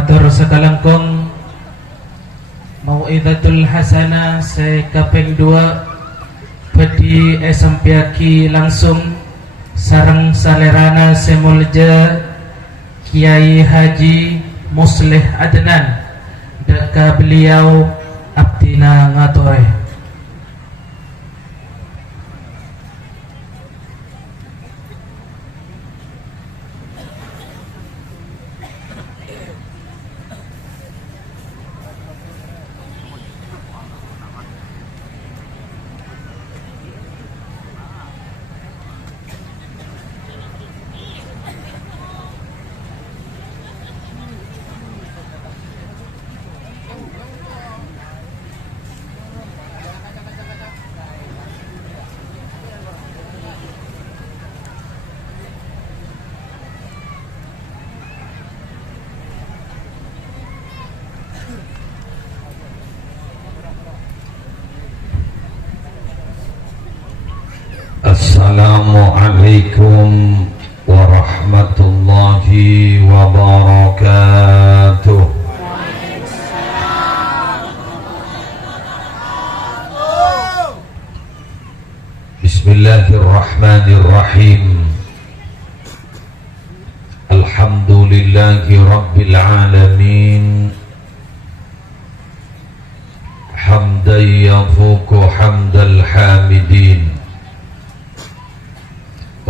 Matur sakalangkong mau'izatul hasanah sekaping 2 pedi esampiaki langsung sareng salerana semulja Kiai Haji Muslih Adnan deka beliau abdina ngatore. Assalamualaikum warahmatullahi wabarakatuh. Bismillahirrahmanirrahim. Alhamdulillahi rabbil alamin. Hamdan yafuku hamdal hamidin.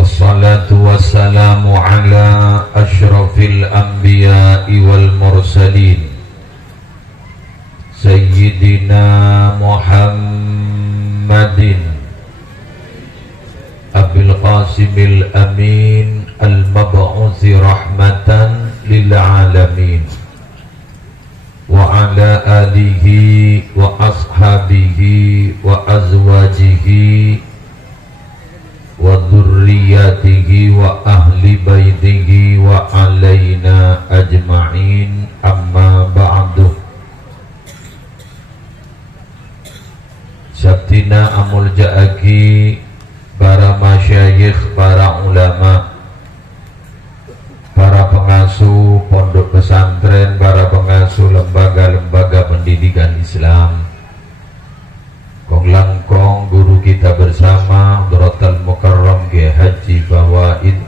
Wassalatu wassalamu ala ashrafil anbiya'i wal mursalin Sayyidina Muhammadin Abil Qasimil Amin Al-Mab'uthi rahmatan lil alamin Wa ala alihi wa ashabihi wa azwajihi wa dzurriyyatihi wa ahli baitihi wa alaina ajma'in, amma ba'du. Sabtina amul ja'aki para masyayikh, para ulama, para pengasuh pondok pesantren, para pengasuh lembaga-lembaga pendidikan Islam, kong langkong guru kita bersama Hadratul Mukarram Kiai Haji Bawaid,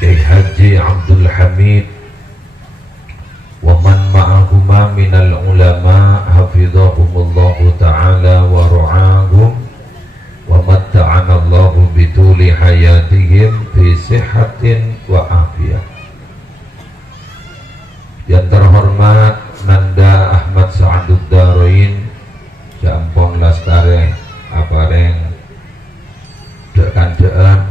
Kiai Haji Abdul Hamid, wa man ma'ahuma minal ulama hafizahumullahu ta'ala wa ru'ahum wa matta'ana Allahu bituli hayatihim fi sihatin wa afiyah. Yang terhormat Nanda Ahmad Sa'adud Darain Jampong Lastare apareng dekan-dekan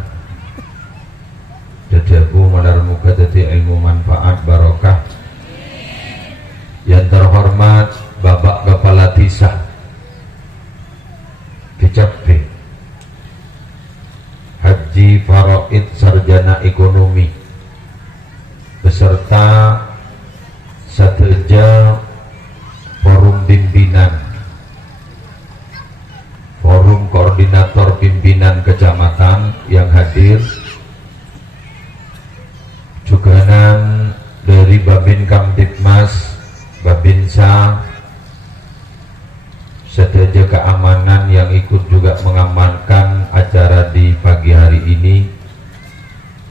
dedebu malar muga dadi ilmu manfaat barokah. Yang terhormat Bapak Kepala Desa Kecapbe Haji Faraid Sarjana Ekonomi beserta sadeja forum pimpinan, forum koordinator pimpinan kecamatan yang hadir, juga dari Babin Kamtibmas, Babinsa, sedaja keamanan yang ikut juga mengamankan acara di pagi hari ini,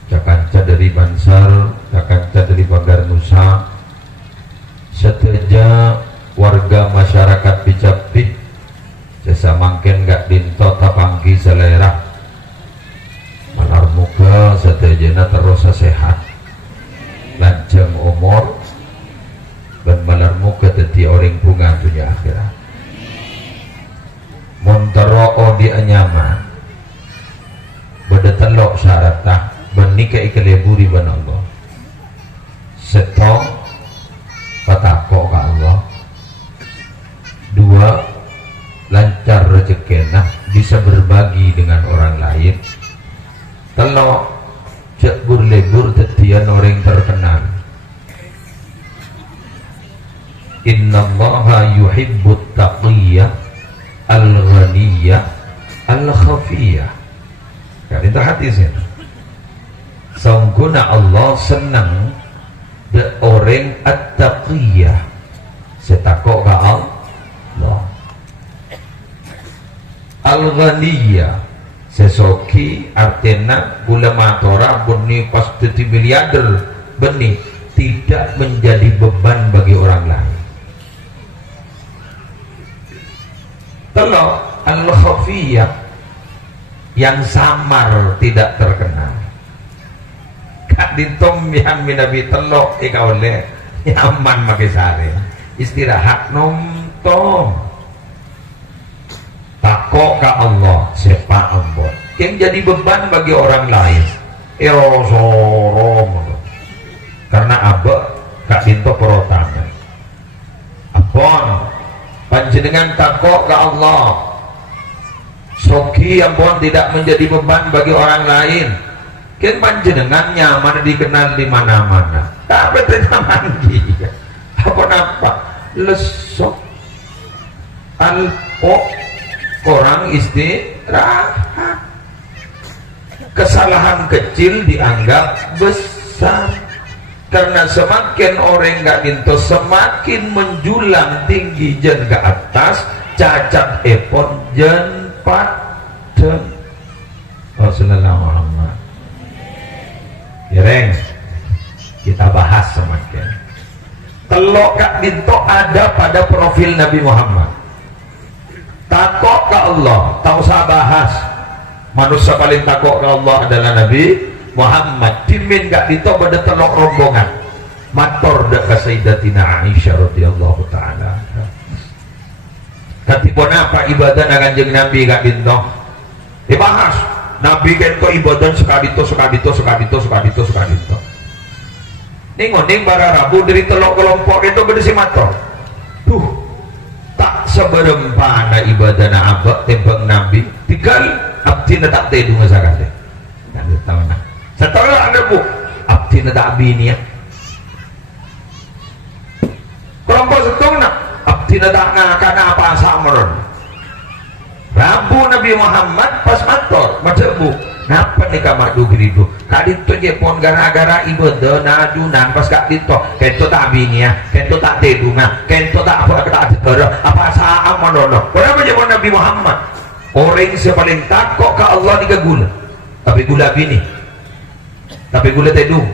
Cakanca dari Bansar, Cakanca dari Pagar Nusa, sedaja warga masyarakat Picapit, jasa mangken gak dinto tapangki selera malar muga sedayana terus sehat lanjang umur dan malar muga dadi orang bunga dunia akhirat. Montero di anyaman beda telok syaratah benika ikeleburi ban Allah setong patako ka Allah, dua lancar rezekinya, bisa berbagi dengan orang lain, telok cek lebur tetian orang terkenal. Innallaha yuhibbut taqiyya al-ghaniyya al-khafiyya. Kan itu hadisnya. Sungguhnya Allah senang de orang at-taqiyah setakok ka Allah. Al-ghaniyah sesoki artinya gula matora benih pas teti miliarder benih tidak menjadi beban bagi orang lain. Telok al-khafiyah yang samar tidak terkenal. Kak dintom yang minabi telok ika oleh nyaman make sare istirahat nonton takok ka Allah sepa ambon yang jadi beban bagi orang lain sorong karena abek kak dinto perotama abon panjenengan takok ka Allah soki ambon tidak menjadi beban bagi orang lain. Kan panjenengan nyaman dikenal di mana-mana. Tapi tidak mandi. Apa-apa lesok alpo orang istirahat. Kesalahan kecil dianggap besar. Karena semakin orang nggak dinto semakin menjulang tinggi jen ke atas, cacat epon jen padeng. Wassalamualaikum warahmatullahi. Yereng kita bahas semakin telok kak dinto ada pada profil Nabi Muhammad. Takok ke Allah tak usah bahas, manusia paling takok ke Allah adalah Nabi Muhammad. Dimin kak dinto pada telok rombongan mator dek ke Sayyidatina Aisyah radhiyallahu ta'ala. Katipun apa ibadah na kanjeng Nabi kak dinto dibahas. Nabi kan kok ibadah sekadito ning bara Rabu dari telok kelompok itu berdesi mator tak seberempana ibadah na abak tembak Nabi tinggal abdi na tak tedu ngasakate setelah ada bu abdi na tak bini ya kelompok setong na abdi na tak ngakan apa samaron Rabu Nabi Muhammad pas mator macam bu napa nih kamadu gerido kadito jepon gara-gara ibadah najunan pas kak dito kento tak biniya kento tak tedunga kento tak apa tak ada apa saam manono kenapa jepon Nabi Muhammad orang sepaling takok ke Allah di gula tapi gula bini tapi gula tedung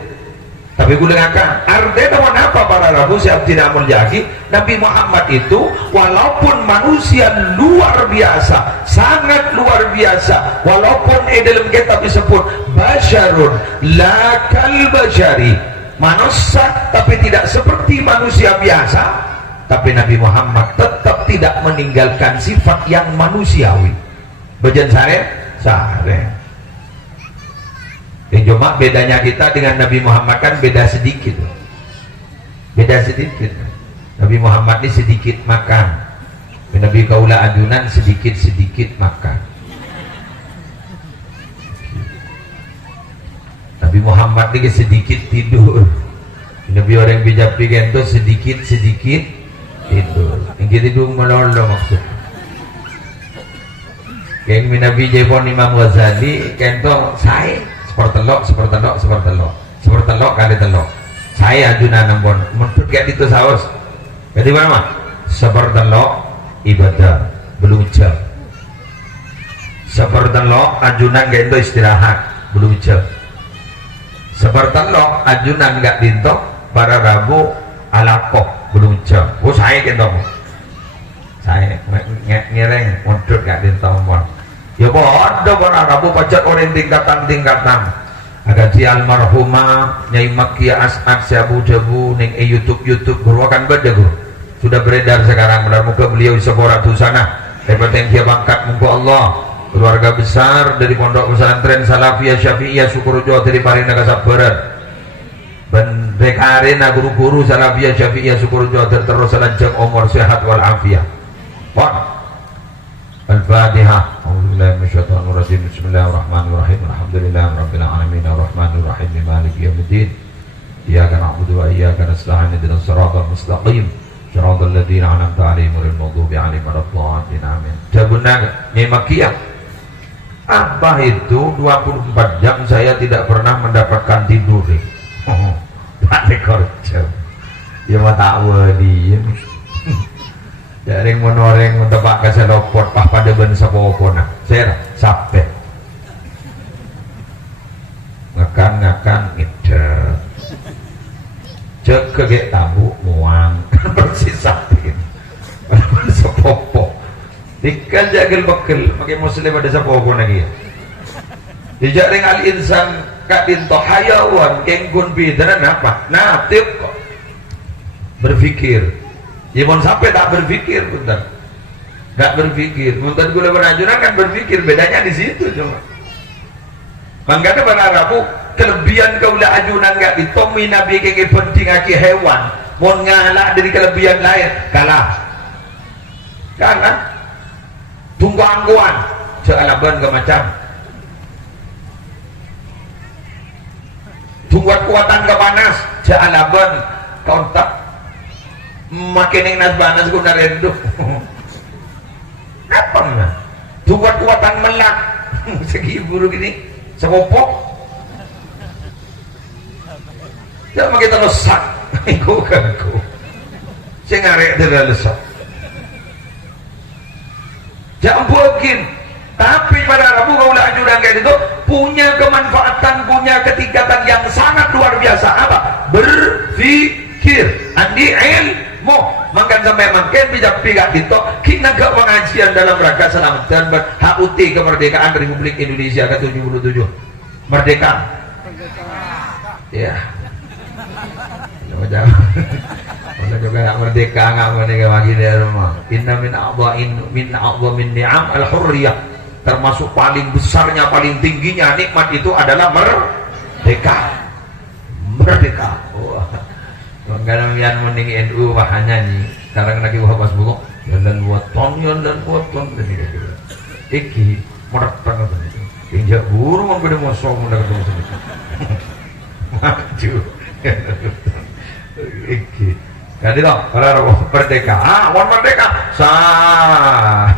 tapi gula ngakak artinya kenapa para Rabu siap tidak menjadi Nabi Muhammad itu walaupun manusia luar biasa sangat luar biasa walaupun dalam kitab disebut basyarun la kal basyari manusia tapi tidak seperti manusia biasa tapi Nabi Muhammad tetap tidak meninggalkan sifat yang manusiawi bejan sare cuma bedanya kita dengan Nabi Muhammad kan beda sedikit. Nabi Muhammad ini sedikit makan, Nabi kaula adunan sedikit makan. Nabi Muhammad ini sedikit tidur, Nabi orang bijak pikiran itu sedikit tidur. Yang tidur melolo maksud. Yang Nabi Jepon Imam Ghazali kento saya sepertelok kali telok saya ajunan nambon menurut kayak itu saus jadi mana sepertelok ibadah belum jam sepertelok ajunan gak itu istirahat belum jam sepertelok ajunan gak dintok para Rabu alakok belum jam saya kentong saya ngereng menurut gak dintok ya bodoh para Rabu pacet orang tingkatan ada si almarhumah Nyai Makia As'ad Sabu Jabu neng YouTube beruakan beda sudah beredar sekarang mudah-mudahan beliau bisa boratu sana hebat yang dia bangkat muka Allah keluarga besar dari pondok pesantren Salafiyah Syafi'iyah Sukorejo dari Parinaga Sabaran dan rekarena guru-guru Salafiyah Syafi'iyah Sukorejo terus lanjang umur sehat walafiat Al-Fatihah. A'udzubillahi minasyaitonir rajim. Bismillahirrahmanirrahim. Alhamdulillahirabbil alamin arrahmanir rahim maliki yaumiddin. Iyyaka na'budu wa iyyaka nasta'in ihdinas siratal mustaqim. Shiratal ladzina an'amta 'alaihim ghairil maghdubi alaihim waladdallin. Amin. Jabunang Makiyah. Apa itu 24 jam saya tidak pernah mendapatkan tidur. Pak Korjo ya mah tak wadi jaring menoreng untuk pak keselopot pak pada ben sepopo nak saya sampai ngakan itu cek kegek tabu muang persis sapin sepopo ikan jagel bekel pakai muslim ada sepopo lagi di jaring al insan kak dinto hayawan kenggun bidaran apa natif kok berpikir ya mau sampai tak berpikir bentar gak berpikir bentar gula benajunan kan berpikir bedanya di situ cuma makanya para Arabu kelebihan kaula ajunan gak ditomi nabi kengge penting aki hewan mau ngalah dari kelebihan lain kalah karena tunggu angguan sealaban ke macam tunggu kuatan ke panas sealaban kontak makin yang nas guna rendu apa nggak tunggu kuatan melak segi buruk ini sepopok jangan makin terlesak aku saya ngarek tidak lesak jangan mungkin tapi pada Rabu kaulah ajudan kayak itu punya kemanfaatan punya ketingkatan yang sangat luar biasa apa berpikir andi ilmu makan sampai makan bijak pihak itu kita ke pengajian dalam rangka selamatan HUT kemerdekaan Republik Indonesia ke-77 merdeka ya jauh kalau juga nggak merdeka nggak merdeka lagi dari rumah inna min a'dha min ni'am al-hurriyah termasuk paling besarnya paling tingginya nikmat itu adalah merdeka wah karena yang mending NU bahanya nih sekarang lagi wabas buluk dan buat ton dan iki meretan apa itu injak burung mau pada mosong udah ketemu sedikit maju iki jadi dong kalau merdeka wan merdeka sah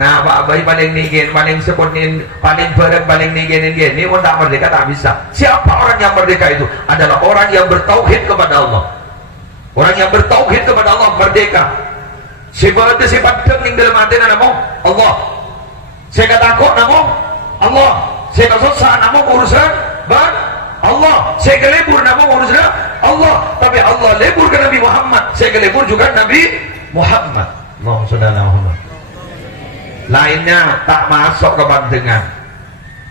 nah Pak Abai paling nigin paling sebutin paling berat paling nigin ini pun tak merdeka tak bisa siapa orang yang merdeka itu adalah orang yang bertauhid kepada Allah orang yang bertauhid kepada Allah merdeka sifat kening dalam hati namo Allah saya takut namo Allah saya susah namo urusan ban Allah saya kelebur namo urusan Allah tapi Allah lebur ke Nabi Muhammad saya kelebur juga Nabi Muhammad Allahumma sholli ala Muhammad lainnya tak masuk ke bantengan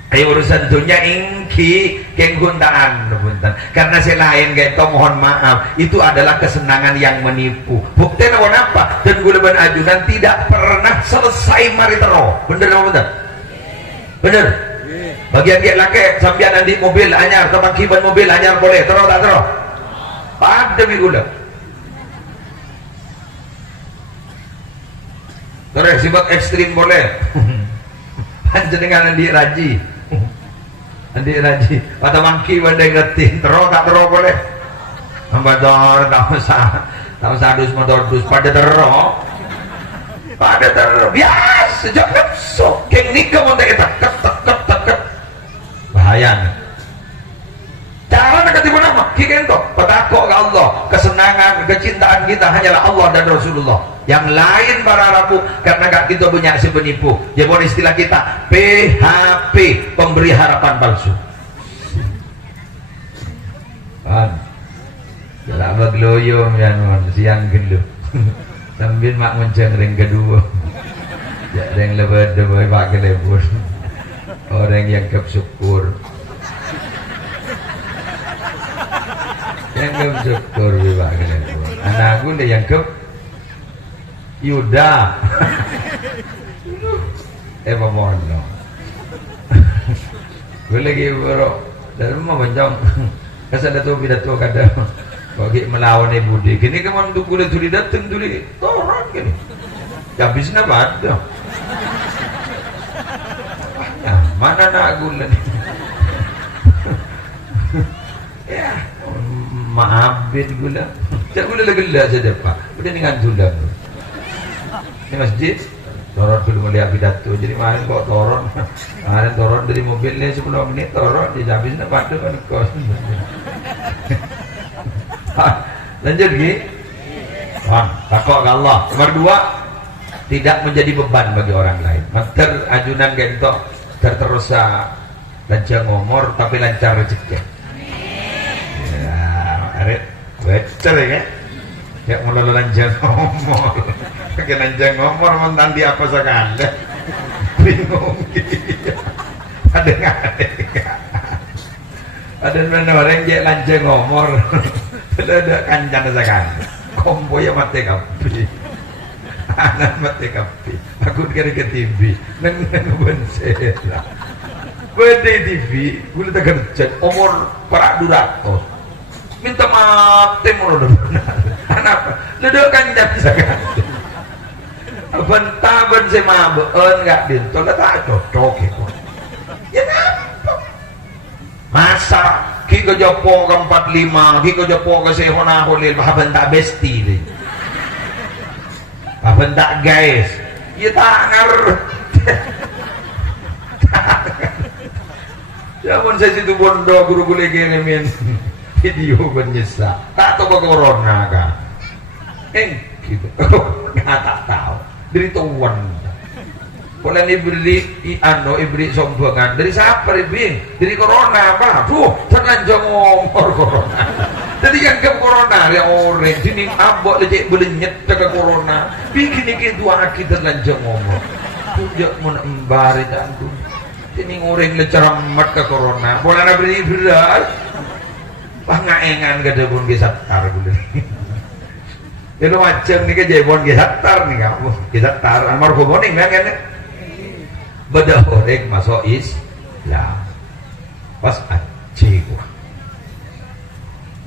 urusan dunia ingki kengguntaan karena si lain gitu mohon maaf itu adalah kesenangan yang menipu bukti nawan apa dan gulaban ajudan tidak pernah selesai mari tero bener apa bener bagian dia laki sambian di mobil anyar tempat kiban mobil anyar boleh tero tak tero pada gula terus sibuk ekstrim boleh panjenengan andi raji pada mangki bandai ngerti terus tak terus boleh ambador tak usah dus motor dus pada terus biasa jangan sok keng nikah mau tak teket bahaya cara nak ketipu nama kiken toh petakok ke Allah kesenangan kecintaan kita hanyalah Allah dan Rasulullah yang lain para Arabu karena gak kita punya si penipu ya boleh istilah kita PHP pemberi harapan palsu kan jelas bagloyo mian siang gelo sambil mak menceng ring kedua ya ring lebar debai pak kelebur orang yang kesyukur yang kesyukur pak kelebur anakku yang Yuda mono gue lagi bro dari rumah banjong kasih pidato kadang bagi melawan ibu di gini kemana tuh gue tuli dateng tuli toron gini habisnya ada mana nak gula ya maafin gula cak gula gila saja pak udah dengan sudah ini masjid toron dulu melihat pidato jadi kemarin kok toron dari mobilnya 10 menit toron di habisnya pada kan kos Lanjut Gi. Takut ke Allah. Nomor 2, tidak menjadi beban bagi orang lain. Manter ajunan gentok terterusa lancar ngomor tapi lancar rezeki. Ya, arek becer ya. Ya mulai lancar ngomor. Pakai lancar ngomor mentan di apa sekali. Bingung gitu. Ada nggak? Ada mana orang yang lancar ngomor. Ada kancan sekali. Kombo ya mati kapi. Anak mati kapi. Aku kira ke TV. Neng bensela. Bede TV. Gue tak kerja. Umur para durato. Minta mati mulu benar. Anak. Ledok kancan sekali. Bentaban si mabeun nggak bintol. Tak cocok gitu. Ya nampak. Masa Kiko Jopo ke 45, Kiko Jopo ke Sehona Holil, bentak besti deh. Bentak guys. Ya tak ngerti. Ya pun saya situ bondo guru boleh kirimin video penyesal. Tak tahu ke corona kan? Gitu. Nggak tak tahu. Dari tuan. Boleh diberi ibri sombongan dari siapa ibri? Dari corona apa? Tuh, sengaja ngomor corona. Jadi yang ke corona ya orang sini abok lecek boleh nyetek ke corona. Bikin iki dua kita lanjut ngomor. Tujak mun embari dan tuh. Ini orang leceramat ke corona. Boleh beri berat. Pangaengan ke debon gesatar boleh. Itu macam ni ke jebon gesatar ni kamu. Gesatar amar kumoning kan? Beda orang masuk Islam pas aji gua.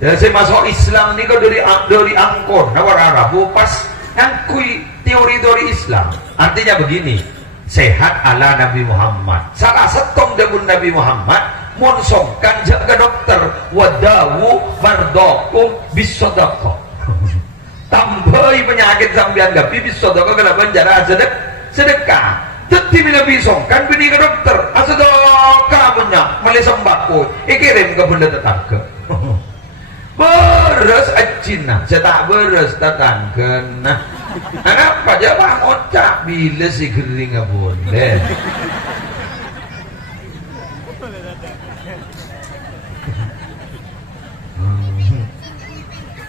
Dan saya masuk Islam ni kau dari angkor nawar Arabu pas ngakui teori Islam. Artinya begini, sehat ala Nabi Muhammad. Salah setong debun Nabi Muhammad monsongkan jaga dokter wadawu bardokum bisodako. Tambahi penyakit sambian gapi bisodako kenapa jara sedekah. Teti bila bisong kan bini ke dokter asadokah banyak malai sembako ikirim ke benda tetangga beres acina saya tak beres tetangga nah kenapa jawab ngocak bila si kering gak boleh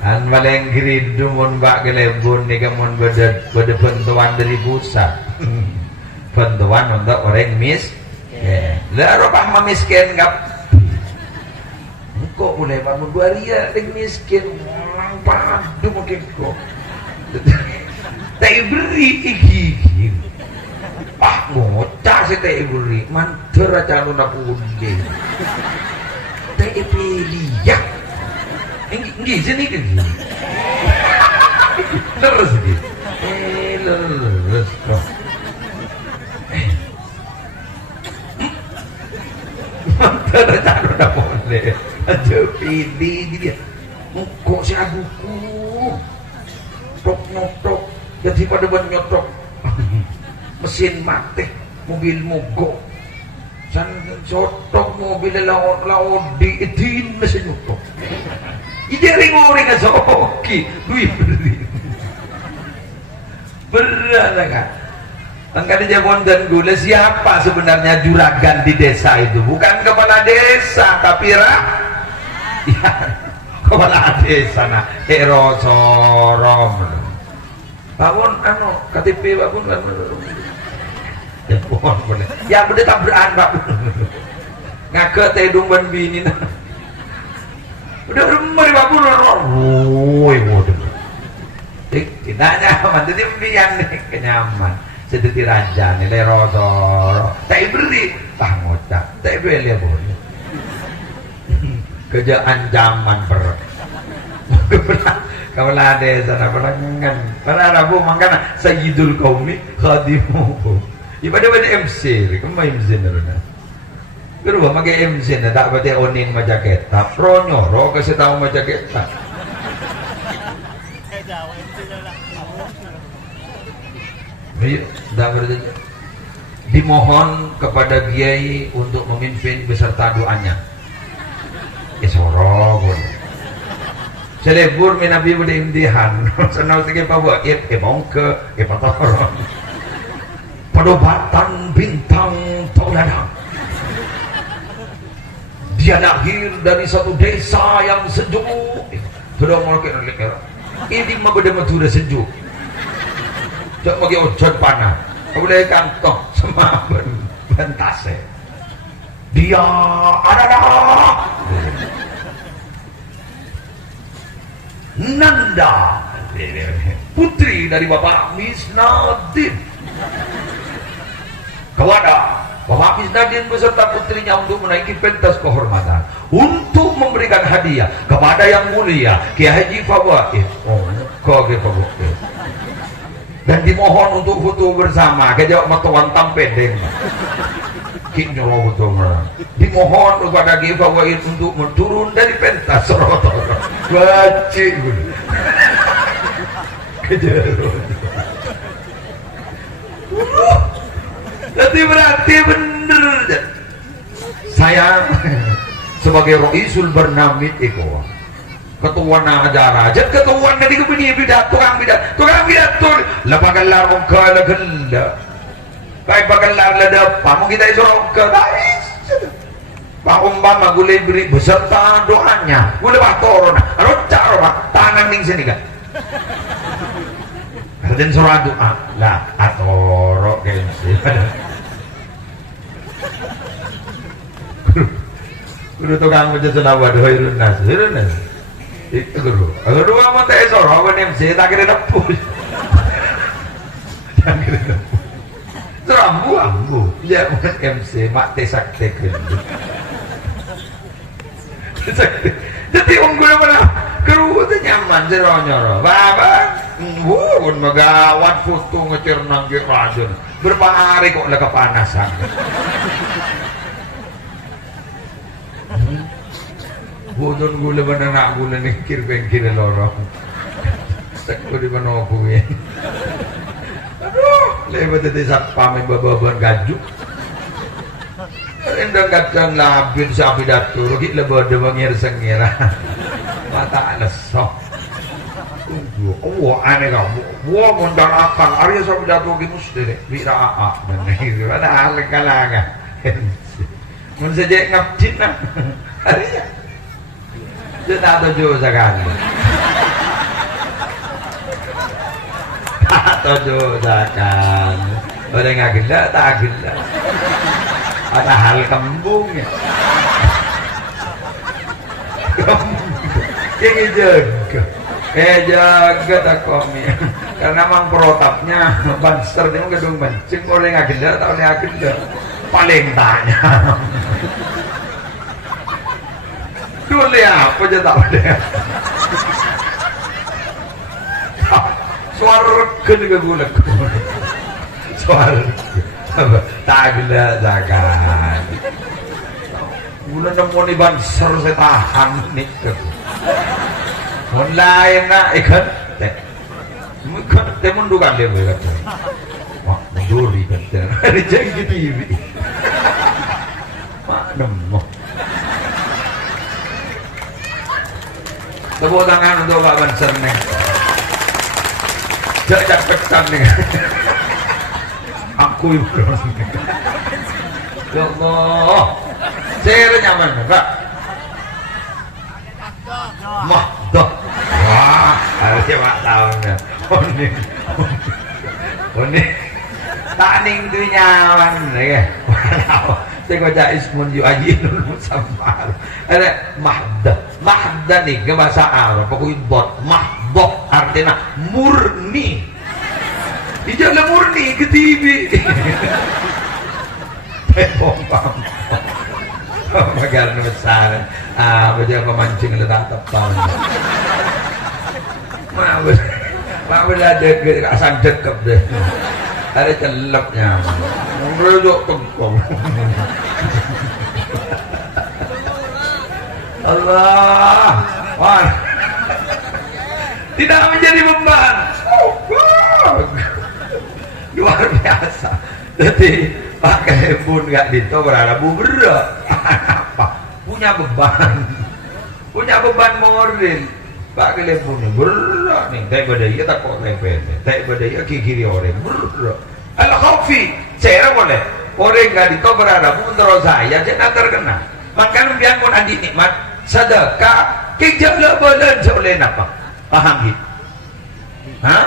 an maleng geridu mon bak gelebun ni kamun beda pentuan dari pusat bantuan untuk orang miskin. Lah orang miskin enggak. Kok boleh bangun dua ria orang miskin orang padu mungkin kok. Tak beri iki. Ngocak sih tak beri. Mantur aja lu nak undi. Tak pilih ya. Enggak sini kan. Terus gitu. Terus. Mantan tak ada boleh. Aja pilih dia. Kok si abuku tok nyotok jadi pada nyotok mesin mati mobil mogok san sotok mobil laut di edin mesin nyotok ide ring-ring aja oke duit beri berat kan. Angkat jabon dan gula siapa sebenarnya juragan di desa itu? Bukan kepala desa, tapi ya, kepala desa nah, sorom. Bangun, KTP bangun, jabon boleh. Ya boleh tabrakan pak. Ngake tedung ban bini nah. Udah rumah di bangun, woi waduh. Tidaknya mantu timpian nih kenyaman. Sedeti raja nilai rosoro tak beri ngocak tak beli boleh kerja ancaman per kalau ada sana perangan para Rabu makanya sayyidul qaumi khadimuhum ibadah MC kemana MC nana kedua pakai MC tak pakai onin majaketa pro nyoro kasih tahu majaketa dimohon kepada Kiai untuk memimpin beserta doanya. Ya sorok. selebur minabi bude imdihan senau sige pawaid mongke patoron penobatan bintang tauladan. Dia lahir dari satu desa yang sejuk. Sudah mulai kira ini mah beda sudah sejuk. Cak bagi ojon panah. Boleh kantong sama bentase. Dia adalah Nanda, putri dari Bapak Misnadin. Kepada Bapak Misnadin beserta putrinya untuk menaiki pentas kehormatan, untuk memberikan hadiah kepada yang mulia Kiai Haji Fawaid. Oh, Kiai Fawaid. Dan dimohon untuk foto bersama. Kejauh matuan tampedeng. Ki nyoro foto merah. Dimohon kepada Kiai Fawaid untuk turun dari pentas rotor. Baci gitu. Kejauh. Jadi berarti bener. Saya sebagai Roisul Bernamid Eko, ketua acara, jadi ketua dari kebini bidat, tukang bidat, lapagalar ongkala gela, kayak bagalar lada, pamu kita isorok ke garis. Pak umpama gulai beri beserta doanya, gulai batorona, rocar pak, tangan ning sini kan. Dan surah doa, lah atoro kensi. Guru tukang menjelaskan waduh hirun nas itu guru. Kalau dua mau tak esok, awak ni mesti tak kira dapur. Tak kira dapur. Terambu ambu, ya MC mak tesak tekin. Jadi unggul mana? Keruh tu nyaman jeronyor. Baba, pun megawat foto ngecir nangge rajun. Berapa hari kok lega kepanasan. Budon gula bener nak gula nikir bengkir lorong. Takut di mana aku ya. Aduh, lewat tadi satpam bababan gajuk. Rendang kacang labin sapi datur, kita lebih bangir sengira. Mata lesok. Oh aneh kamu. Wah mondar akan. Arya sapi datur di musdere. Bira aa. Bener. Ada hal kalangan. Mun saja ngapcin lah. Arya. Kita tujuh sekali. Tujuh sekali. Orang nggak gila, tak gila. Ada hal kembungnya. Ini jaga tak komi. Karena memang protapnya banser dia gedung bencing. Orang nggak gila, tak oleh gila. Paling tanya. Dulu apa aja tak boleh. Suara juga gula. Suara tak gila jangan. Gula nemu ni banser saya tahan nih. Mulai nak ikan. Ikan temun dukan dia berkata. Wah mundur ikan. Ada jengki TV. Mak nemu. Tepuk tangan untuk Pak Banser nih. Jangan pekan nih. Aku ibu. Ya Allah. Saya nyaman, Pak. Mahdoh. Wah, harusnya Pak tahunnya. Ini. Tak ning tu nyaman ya. Saya baca ismun yu'ajilul musammar. Ada mahdah. Mahdah nih ke bahasa Arab. Pokoknya bot. Mahdoh artinya murni. Dijadilah murni ke TV. Tepom-pom. Bagian besar. Baca pemancing letak tepang. Mak ada kesan dekap deh. Ada celapnya. Meruduk tengkong. Allah. Wah. Tidak menjadi beban. Luar biasa. Jadi pakai pun nggak ditobrak berat. Apa? Punya beban. Punya beban moral. Pak telepon ni berat ni, tak berdaya tak kau telepon, tak berdaya kiri orang berat. Kalau kopi, saya boleh. Orang nggak dito berada pun terus saya jangan terkena. Makan biar pun andi nikmat sedekah, kejala boleh boleh apa? Paham gitu? Hah?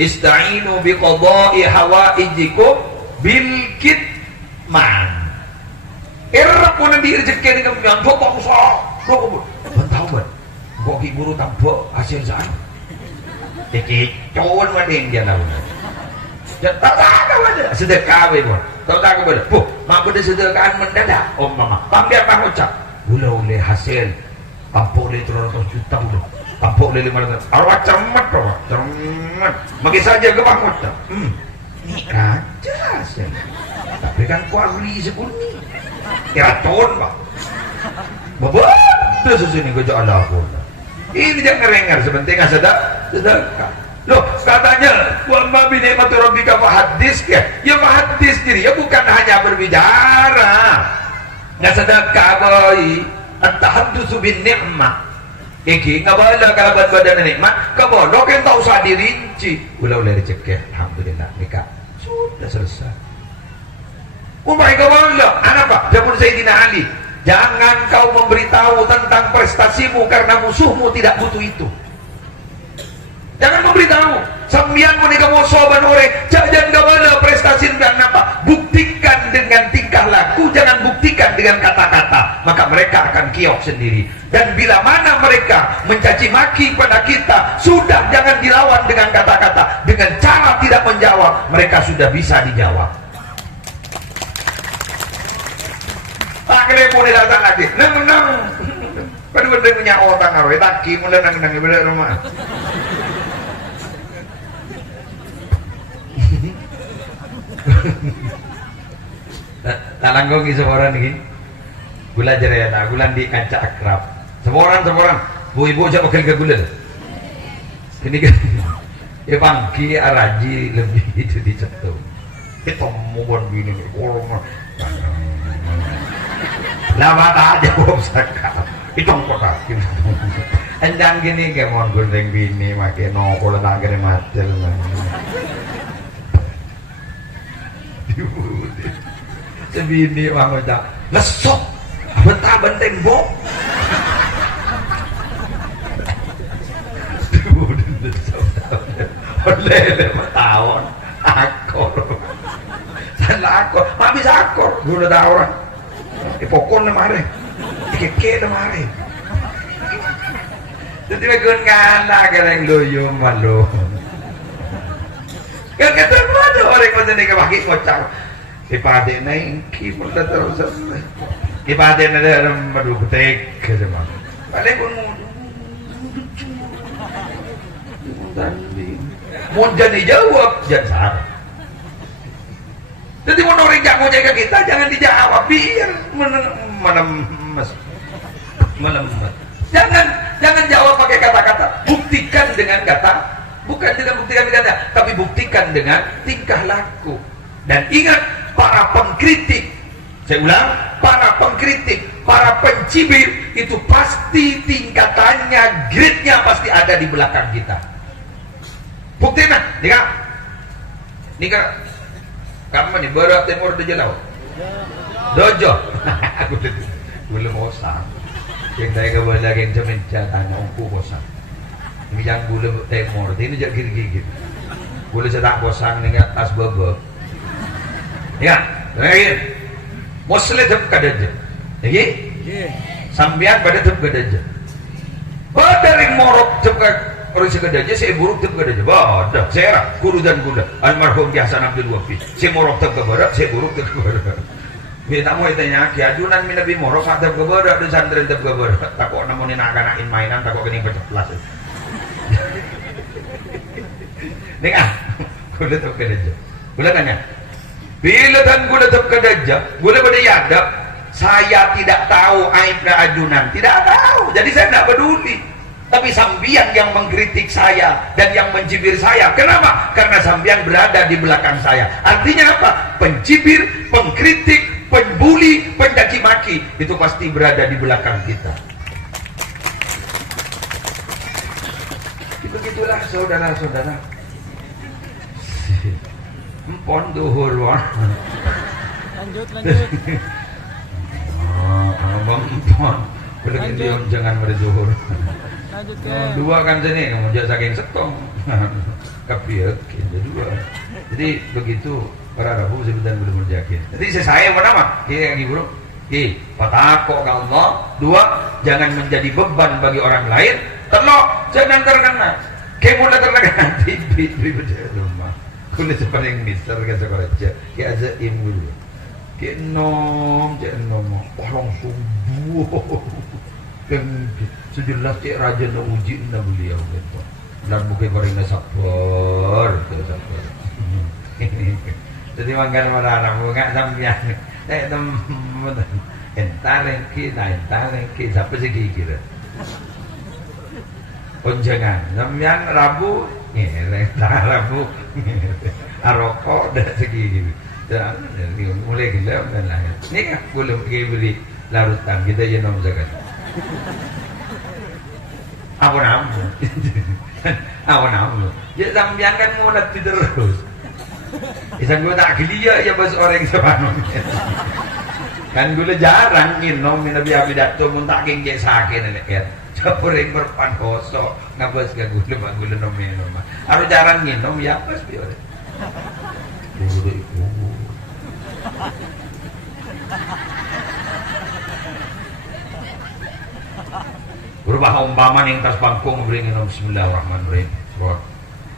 Ista'inu biqada'i hawaijikum bil kitman. Era pun di rezeki dengan yang potong so. Tahu kan? Kok guru tambah hasil sana. Jadi cawan mana yang dia lalu. Ya tak tahu ada sedekah we pun. Tak tahu boleh. Bu, mak pada sedekahan mendadak. Oh mama, pambiar pak ucap. Ule hasil tampuk le 300 juta udah. Tampuk le 500. Arwah cermat kok, cermat. Magi saja ke bang ucap. Ni aja hasil. Tapi kan kuali sekuni. Kira ton pak. Betul sesini gue Allah pun. Ini jangan ngerengar sebentar sedekah. Loh, katanya wa ma bi ni'mati rabbika fahadits ya. Ya fahadits diri ya bukan hanya berbicara. Enggak sedekah boy. At-tahaddusu bin ni'mah. Iki ngabala kalau badan nikmat, kabono kan tak usah dirinci. Ulah dicekek. Alhamdulillah nikah. Sudah selesai. Umay kabala, apa? Japun Sayyidina Ali. Jangan kau memberitahu tentang prestasimu karena musuhmu tidak butuh itu. Jangan memberitahu. Sambian menikah musuhan orang. Jangan kabala prestasi dan apa? Buktikan dengan tingkah laku. Jangan buktikan dengan kata-kata. Maka mereka akan kiok sendiri. Dan bila mana mereka mencaci maki pada kita, sudah jangan dilawan dengan kata-kata. Dengan cara tidak menjawab, mereka sudah bisa dijawab. Akhirnya mulai datang lagi, nang. Pada punya otak arwah, taki mulai nang di balik rumah. Tak langgong ki seorang ni, gula jeraya, gula di kaca akrab. Seorang, bu ibu aja pakai ke gula. Ini kan, bangki araji lebih itu dicetuk. Kita mau bini orang. Lama tak jawab sakit. Itu kota. Enjang gini ke mon goreng bini makin nongol nak kena matel. Sebini orang macam lesok, betah benteng bok. Oleh tahun akor, salah akor, habis akor, guna tahun. Pokok lemari, keke lemari. Jadi mereka ngana kereng loyo malu. Kan kata mana orang macam ni kebagi kocak. Ibadah naik, kita terus. Ibadah ni ada madu petik semua. Balik pun mau jadi jawab jangan. Jadi mau orang jago jaga kita jangan dijawab biar menemas. Jangan jawab pakai kata-kata. Buktikan dengan kata, bukan dengan buktikan dengan kata, tapi buktikan dengan tingkah laku. Dan ingat para pengkritik, saya ulang, para pengkritik, para pencibir itu pasti tingkatannya, grade-nya pasti ada di belakang kita. Buktinya, nikah. Kamu ni berat timur dojo laut. Dojo. Aku belum bosan. Yang saya kembali lagi yang cemen tanya aku bosan. Ini jangan gula timur. Ini jangan gigit-gigit. Gula cetak bosan dengan tas bebek. Ya, lagi. Muslim tetap kadaja. Lagi? Sambian pada tetap kadaja. Dari morok tetap orang sekadaja, saya buruk tetap kadaja. Badah, saya guru dan gula. Almarhum Hasan Abdul Wahid. Saya morok tetap kebarat, saya buruk tetap kebarat. Bila tak mau tanya, kiadunan minabi morok tetap kebarat dan santren tetap kebarat. Takut namunin anak-anakin mainan, takut kena berceplas. Dengar, gula tetap kadaja. Gula tanya, bila dan gula tetap kadaja, gula pada yadap. Saya tidak tahu aibnya ajunan, tidak tahu. Jadi saya tidak peduli. Tapi sambian yang mengkritik saya dan yang mencibir saya. Kenapa? Karena sambian berada di belakang saya. Artinya apa? Pencibir, pengkritik, pembuli, pencaci maki itu pasti berada di belakang kita. begitulah saudara-saudara. Empon duhur wah. Lanjut. Bang empon. Belum diam jangan pada duhur. Lanjut ke. Dua kan sini kamu jangan saking sekong. Kapiak dua. Jadi begitu para Rabu sebutan belum berjakin. Jadi saya pertama, kayak bro. Patako ke Allah. Dua, jangan menjadi beban bagi orang lain. Telok, jangan terkena. Kayak mulai terkena TV rumah. Kulit paling mister ke sekolah aja. Kayak aja imu dulu. Kayak nom, langsung yang sejelas cek raja na uji na beliau gitu. Dan bukan goreng na sabar. Jadi makan marah bunga sampian. Entalengki siapa sih kira? Onjangan, sampian Rabu, Rabu, aroko dan segi gitu. Mulai gila dan lain. Ini kan belum beri larutan kita je nom zakat. Apa nama? Ya sampian kan mulai terus. Isan gue tak gelia ya bos orang sepanuhnya. Kan gue jarang minum Nabi Abidato mun tak kengke sakit ya. Capureng berpan hoso ngabas ke gula nom minum. Harus jarang minum ya pas biar. Gula itu. Berubah umpama yang tas bangkung beri minum Bismillahirrahmanirrahim.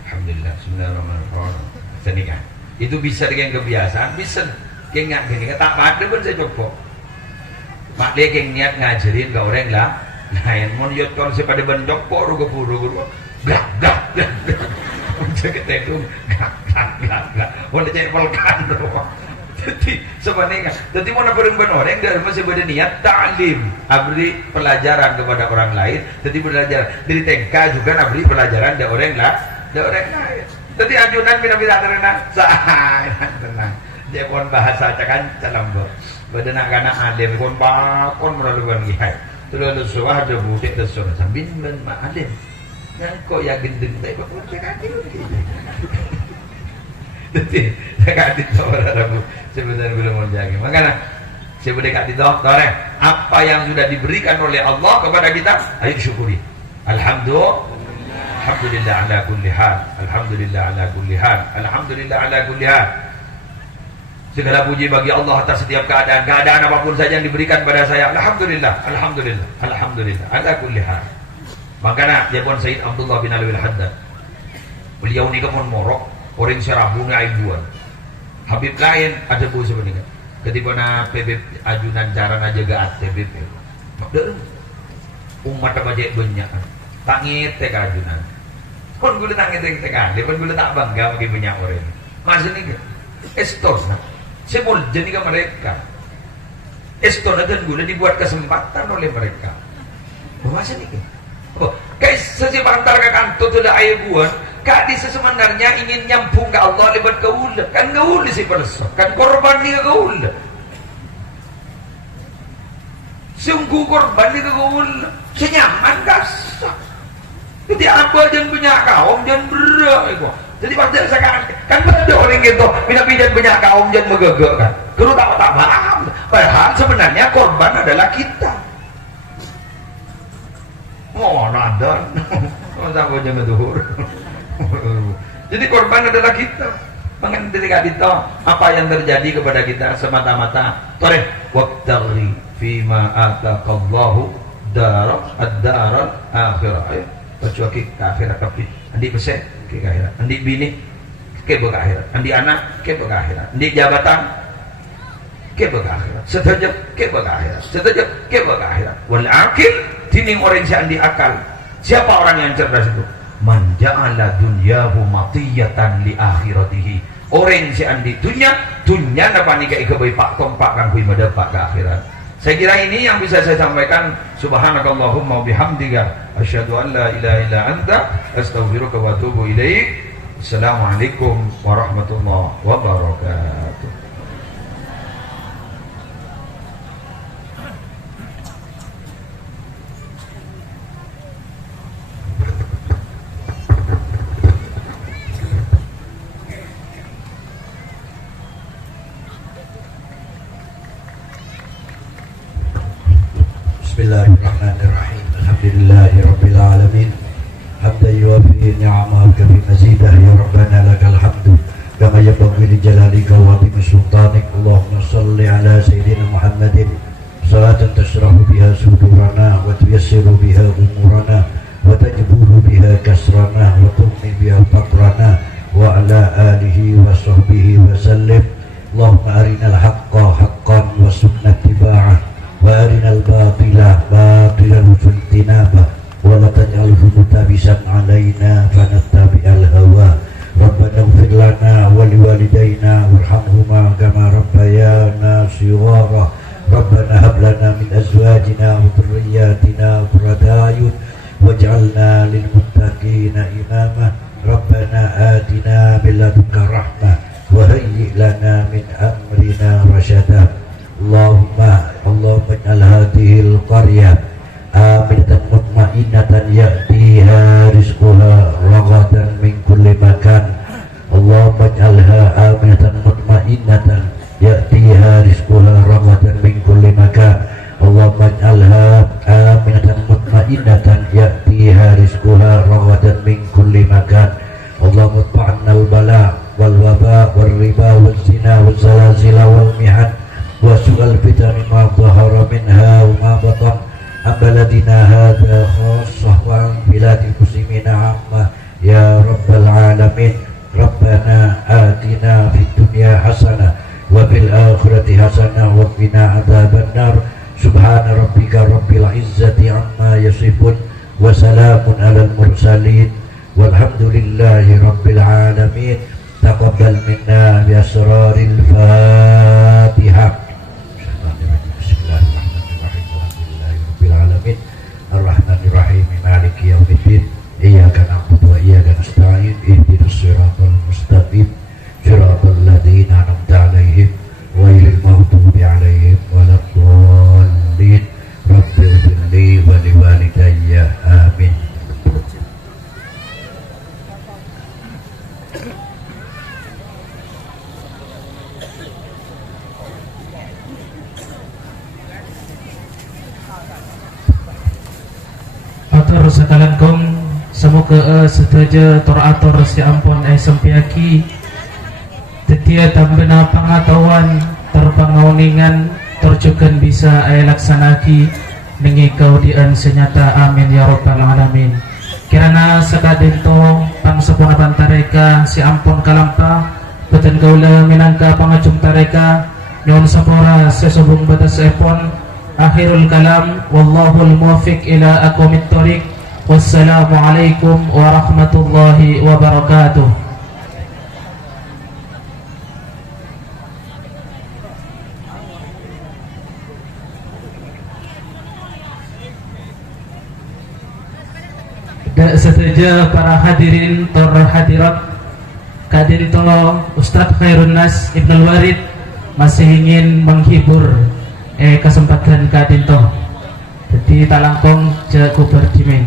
Alhamdulillah Bismillahirrahmanirrahim. Seni kan itu bisa dengan kebiasaan bisa kayak gini tak ada pun saya coba mak dia kayak niat ngajarin ke orang lah lain mau nyot kalau saya pada bendok kok rugo gak jaket itu gak mau cek pelkan jadi sebenarnya jadi mau nabarin orang dari masih pada niat ta'lim abri pelajaran kepada orang lain jadi belajar dari TK juga nabri pelajaran dari orang lain jadi ajunan bina-bina tenang tenang dia pun bahasa cakan calambok badana kana alim kon bakon meralukan gihai tulu suah ada budik dan suara sambil alim yang kok ya gendeng tapi kok cakati jadi cakati orang Rabu sebenarnya belum menjadi makanya sebenarnya di dokter apa yang sudah diberikan oleh Allah kepada kita ayo syukuri alhamdulillah Alhamdulillah ala kulli hal. Alhamdulillah ala kulli hal. Alhamdulillah ala kulli hal. Segala puji bagi Allah atas setiap keadaan apapun saja yang diberikan pada saya. Alhamdulillah, alhamdulillah, alhamdulillah ala kulli hal. Makanya dia pun Sayyid Abdullah bin Alwi al-Haddad. Beliau ni kan morok, orang serabunga ibuan. Habib lain ada bu sebenarnya. Ketika na PBB ajunan cara aja ga PBB. Umat apa je banyak. Tangit teh ajunan. Pun gula tangit teh kali, pun gula tak bangga bagi banyak orang. Masih ni ke? Estos nak. Semul jadi ke mereka. Estos dan gula dibuat kesempatan oleh mereka. Masih ni ke? Oh, kayak sesebantar ke kantor tu dah air buan. Kadi sebenarnya ingin nyambung ke Allah lewat keula. Kan keula si persok. Kan korban ni ke keula. Sungguh korban ni ke keula. Senyaman gasak. Jadi apa jangan punya kaum jangan berak itu. Jadi pada sekarang kan ada orang gitu bila punya kaum jangan megegek kan. Kalau tak paham. Padahal sebenarnya korban adalah kita. Oh nadan. Oh tak jangan duhur. Jadi korban adalah kita. Mengenai ketika itu apa yang terjadi kepada kita semata-mata toreh waqtaghi fima ataqallahu darab ad-daral akhirah. Kecuali akhirat tapi andi besar ke akhirat, andi bini ke akhirat, andi anak ke akhirat, andi jabatan ke akhirat, setajab ke akhirat, setajab ke akhirat. Wal akil tining orang yang andi akal. Siapa orang yang cerdas itu? Man ja'ala dunyahu matiyatan li akhiratihi. Orang yang andi dunya napa nika ikabai pak tompak kan kui madapak ke akhirat. Saya kira ini yang bisa saya sampaikan. Subhanakallahumma bihamdika asyhadu an la ilaha illa anta astaghfiruka wa atubu ilaik. Assalamualaikum warahmatullahi wabarakatuh. Bismillahirrahmanirrahim. Alhamdulillahirabbil alamin. Hamdan yuwafi ni'amaka bi mazidah ya rabbana lakal hamdu kama yanbaghi li jalalika wa bi sultanik. Allahumma shalli ala sayyidina Muhammadin salatan tashrahu biha sudurana wa tuyassiru biha umurana wa tajburu biha kasrana wa tughni biha faqrana wa ala alihi wa sahbihi wa sallim. Allahumma arinal haqqa haqqan wa sunnah tiba'ah wa arinal batila batilan wa ولا تجعله ملتبسا علينا فنتبع الهوى ربنا اغفر لنا ولوالدينا وارحمهما كما ربيانا صغارا ربنا هب لنا من ازواجنا وذرياتنا قرة اعين واجعلنا للمتقين اماما ربنا آتنا من لدنك رحمة وهيئ لنا من امرنا رشدا اللهم اجعل هذه القرية آمنة مطمئنة يأتيها رزقها رغدا من كل مكان اللهم اجعلها آمنة مطمئنة يأتيها رزقها رغدا من كل مكان اللهم اجعلها آمنة مطمئنة يأتيها رزقها رغدا من كل مكان اللهم ادفع عنا البلاء والوباء والربا والزنا والزلازل والمحن وسوء الفتن ما ظهر منها وما بطن عن بلدنا هذا خاصة وعن بلاد المسلمين عامة يا رب العالمين ربنا آتنا في الدنيا حسنة وفي الآخرة حسنة وقنا عذاب النار سبحان ربك رب العزة عما يصفون وسلام على المرسلين والحمد لله رب العالمين تقبل منا بأسرار الفاتحة. Ar-Rahmanir-Rahim Maliki Yaumiddin Iyyaka na'budu wa iyyaka nasta'in ihdinas siratal mustaqim siratal ladzina an'amta 'alaihim ghairil maghdubi 'alaihim waladdallin rabbighfir li wa liwalidayya amin. Atur sekalian kong semoga setuju teratur si ampun sempiaki tetia tambena pengetahuan terpangauningan terjukan bisa laksanaki nengi kaudian senyata amin ya rabbal alamin. Kirana sakadento pangsepuna pantareka si ampun kalampa beten kaula minangka pangajung tareka nyon sapora sesubung batas epon. Akhirul kalam wallahul muwaffiq ila aqwamit thoriq. Wassalamu alaikum warahmatullahi wabarakatuh. Dan setuju para hadirin terhadirat kadinto Ustadz Khairun Nas Ibnul Warid masih ingin menghibur kesempatan kadinto jadi talangkong je kuber dimen.